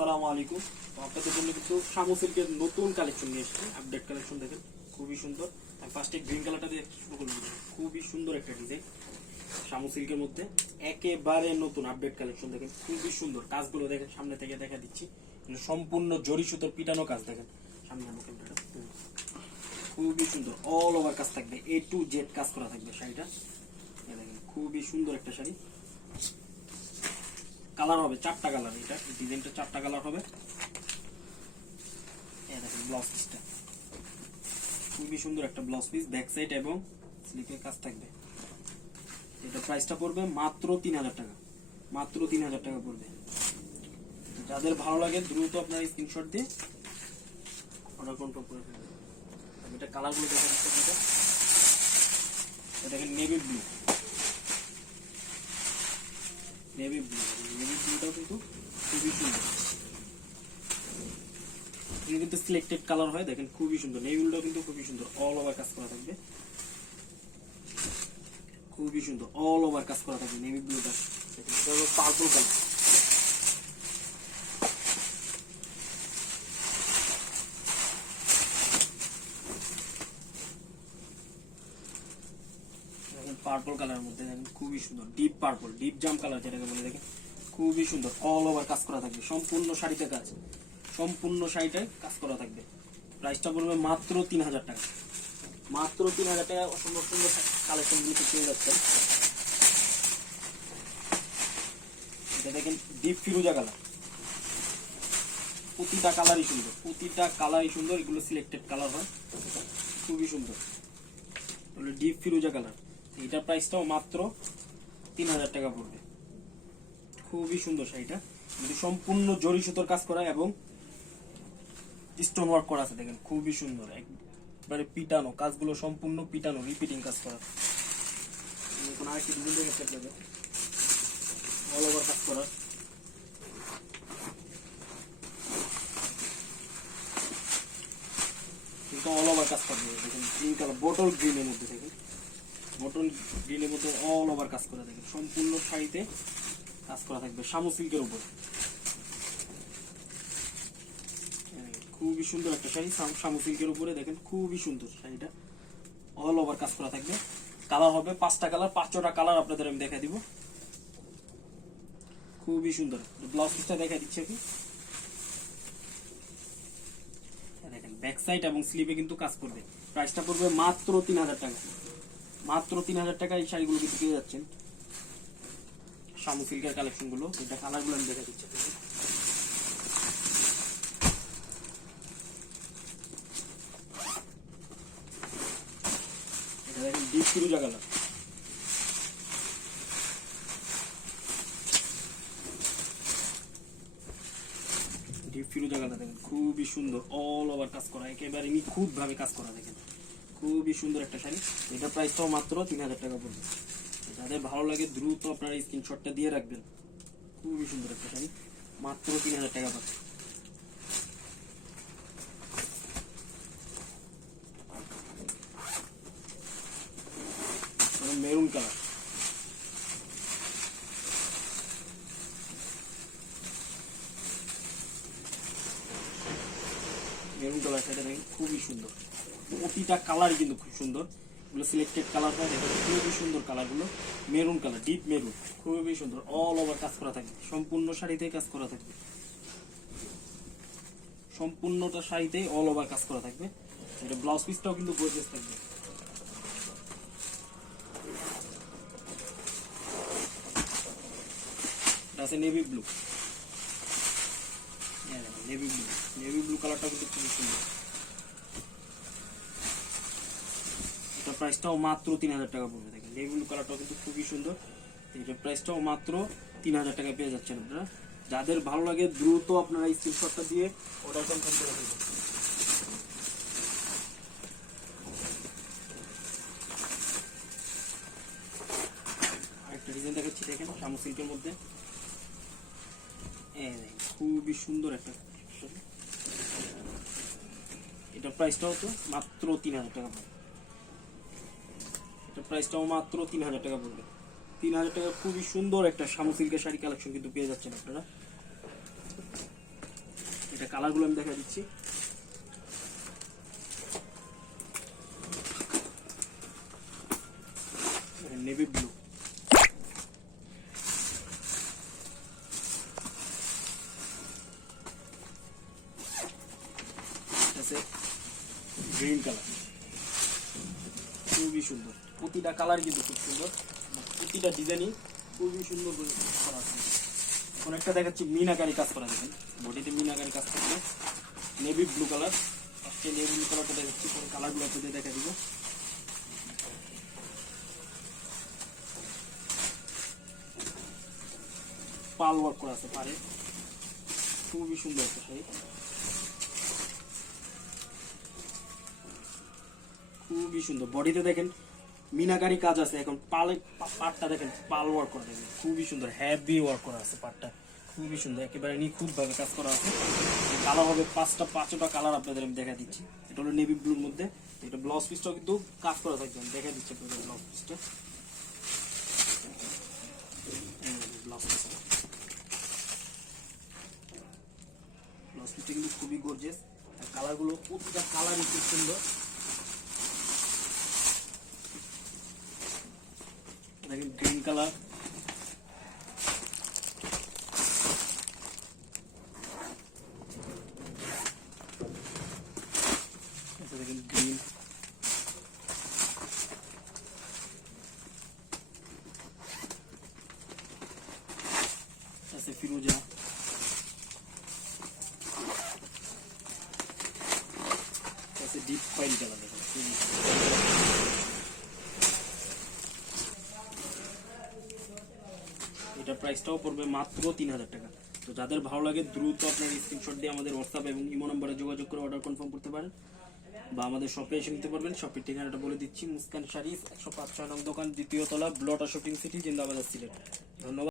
আসসালামু আলাইকুম। আপনাদের জন্য কিন্তু শামু সিল্কের নতুন কালেকশন নিয়ে এসেছি। আপডেট কালেকশন দেখেন, খুবই সুন্দর। আমি ফার্স্টে গ্রিন কালারটা দিয়ে শুরু করব খুবই সুন্দর একটা ডিজাইন শামু সিল্কের মধ্যে একেবারে নতুন আপডেট কালেকশন দেখেন, খুবই সুন্দর। কাজগুলো দেখেন, সামনে থেকে দেখা দিচ্ছি। সম্পূর্ণ জরি সুতোর পিটানো কাজ দেখেন। সামনে। খুবই সুন্দর। অল ওভার কাজ থাকবে এ টু জেড কাজ করা থাকবে শাড়িটা। দেখেন, খুবই সুন্দর একটা শাড়ি। কালার হবে, চারটা কালার, এটা ডিজাইনটা চারটা কালার হবে। দেখেন ব্লাউজ পিসটা খুবই সুন্দর একটা ব্লাউজ পিস ব্যাক সাইড এবং স্লিপের কাজ থাকবে। এটা প্রাইসটা পড়বে মাত্র তিন হাজার টাকা। মাত্র তিন হাজার টাকা পড়বে। যাদের ভালো লাগে, দ্রুত আপনার স্ক্রিনশট দিয়ে অর্ডার কনফার্ম করে ফেলবেন। এটা কালারগুলো দেখে দিচ্ছি আপনাকে এটা দেখেন navy blue navy blue navy ব্লুটাও কিন্তু খুবই সুন্দর কিন্তু সিলেক্টেড কালার হয়, দেখেন খুবই সুন্দর নেভি ব্লুটাও কিন্তু খুবই সুন্দর অল ওভার কাজ করা থাকবে। খুবই সুন্দর অল ওভার কাজ করা থাকবে। নেভি ব্লুটা পার্পল কালার দেখেন পার্পল কালারের মধ্যে দেখেন, খুবই সুন্দর। ডিপ পার্পল ডিপ জাম কালার যেটাকে বলে দেখেন, খুবই সুন্দর। অল ওভার কাজ করা থাকবে। সম্পূর্ণ শাড়িতে কাজ। সম্পূর্ণ শাড়িটায় কাজ করা থাকবে। প্রাইসটা পড়বে মাত্র তিন হাজার টাকা। মাত্র তিন হাজার টাকা অসম্ভব সুন্দর কালেকশনগুলো পেয়ে যাচ্ছে এটা দেখেন ডিপ ফিরোজা কালার প্রতিটা কালারই সুন্দর। প্রতিটা কালারই সুন্দর। এগুলো সিলেক্টেড কালার হয়। খুবই সুন্দর। ডিপ ফিরোজা কালার এটার প্রাইসটাও মাত্র তিন হাজার টাকা পড়বে। খুবই সুন্দর শাড়িটা। কিন্তু সম্পূর্ণ জরি সুতোর কাজ করা এবং স্টোন ওয়ার্ক করা আছে, দেখেন, খুবই সুন্দর। একবারে পিটানো, কাজগুলো সম্পূর্ণ পিটানো রিপিটিং কাজ করা। অল ওভার কাজ করা। কিন্তু অল ওভার কাজ করবে বোটল গ্রিনের মধ্যে, দেখেন। বোটল গ্রিনের মধ্যে অল ওভার কাজ করা দেখেন সম্পূর্ণ শাড়িতে কাজ করা থাকবে শামু সিল্কের উপর। খুবই সুন্দর একটা শাড়ি, শাম- সিল্কের উপরে দেখেন, খুবই সুন্দর শাড়িটা। অল ওভার কাজ করা থাকবে। কালার হবে পাঁচটা কালার পাঁচটা কালার আপনাদের আমি দেখা দিব। খুবই সুন্দর। ব্লাউজ পিসটা দেখা দিচ্ছে কি দেখেন ব্যাক সাইড এবং স্লিপে কিন্তু কাজ করবে। প্রাইসটা পড়বে মাত্র তিন হাজার টাকা। মাত্র তিন হাজার টাকায় শাড়িগুলো কিন্তু পেয়ে যাচ্ছেন। শামু কালেকশনগুলো এটা কালার। গুলো আমি দেখা দিচ্ছি খুবই সুন্দর অল ওভার কাজ করা, একেবারে নিখুঁত ভাবে কাজ করা দেখেন। খুবই সুন্দর একটা শাড়ি। এটা প্রাইসটাও মাত্র তিন হাজার টাকা পড়বে। যাদের ভালো লাগে দ্রুত আপনারা স্ক্রিনশটটা দিয়ে রাখবেন। খুবই সুন্দর একটা শাড়ি। মাত্র তিন হাজার টাকা পাচ্ছে মেরুন কালার মেরুন কালার সেটা খুবই সুন্দর। প্রতিটা কালার কিন্তু খুব সুন্দর। এগুলো সিলেক্টেড কালার হয় দেখেন খুবই সুন্দর কালারগুলো মেরুন কালার ডিপ মেরুন খুবই সুন্দর অল ওভার কাজ করা থাকবে সম্পূর্ণ শাড়িতে কাজ করা থাকবে। সম্পূর্ণটা শাড়িতে অল ওভার কাজ করা থাকবে। এটা ব্লাউজ পিসটাও কিন্তু গর্জিয়াস থাকবে। এটা আছে navy blue navy blue navy blue কালারটা কিন্তু খুবই সুন্দর। প্রাইসটাও মাত্র তিন হাজার টাকা পড়বে। দেখেন নেভি ব্লু কালারটাও কিন্তু খুবই সুন্দর। এটার প্রাইসটাও মাত্র তিন হাজার টাকা পেয়ে যাচ্ছেন আপনারা। যাদের ভালো লাগে, দ্রুত আপনারা স্ক্রিনশটটা দিয়ে অর্ডার কনফার্ম করে দেবেন। দেখাচ্ছি, দেখেন সিল্কের মধ্যে। খুবই সুন্দর একটা। এটার প্রাইসটাও তো মাত্র তিন হাজার টাকা এটার প্রাইসটাও মাত্র তিন হাজার টাকা পড়বে। তিন হাজার টাকা খুবই সুন্দর একটা শামু সিল্কের শাড়ি কালেকশন কিন্তু পেয়ে যাচ্ছেন আপনারা। এটা কালারগুলো আমি দেখা দিচ্ছি। নেভি ব্লু গ্রিন কালার খুবই সুন্দর। প্রতিটা কালার কিন্তু খুব সুন্দর। প্রতিটা ডিজাইনই খুবই সুন্দর করে আছে। এখন একটা দেখাচ্ছি, মিনাকারি কাজ করা, দেখেন। বডিতে মিনাকারি কাজ করবে নেভি ব্লু কালার আজকে নেভি ব্লু কালারটা দেখাচ্ছি, পরে কালারগুলো আপনাদের দেখা দিব। পাল ওয়ার্ক করা আছে পারে খুবই সুন্দর একটা শাড়ি। খুবই সুন্দর। বডিতে দেখেন মিনাকারি কাজ আছে। এখন পালে পাটটা দেখেন, পাল ওয়ার্ক করা দেখেন। খুবই সুন্দর হ্যাভি ওয়ার্ক করা আছে পাটটা। খুবই সুন্দর, একেবারে নিখুঁত ভাবে কাজ করা আছে। কালার হবে পাঁচটা পাঁচটা কালার আপনাদের আমি দেখা দিচ্ছি। এটা হলো নেভি ব্লুর মধ্যে। এটা ব্লাউজ পিসটাও কিন্তু কাজ করা থাকবে আমি দেখা দিচ্ছি আপনাদের ব্লাউজ পিসটা ব্লাউজ পিসটা ব্লাউজ পিসটা কিন্তু খুবই গর্জেস কালারগুলো প্রতিটা কালারই খুব সুন্দর। দেখেন গ্রিন কালার দেখেন গ্রিন আছে ফিরোজা আছে ডিপ পাইল কালার দেখেন খুবই সুন্দর। এটার প্রাইসটাও পড়বে মাত্র তিন হাজার টাকা। তো যাদের ভালো লাগে, দ্রুত আপনার স্ক্রিনশট দিয়ে আমাদের হোয়াটসঅ্যাপ এবং ইমো নম্বরে যোগাযোগ করে অর্ডার কনফার্ম করতে পারেন বা আমাদের শপে এসে নিতে পারবেন। শপের ঠিকানাটা বলে দিচ্ছি, মুস্কান শাড়ি একশো পাঁচ, ছয় নং দোকান, দ্বিতীয় তলা, ব্লটা শপিং সিটি, জিন্দাবাদ সিলেট। ধন্যবাদ।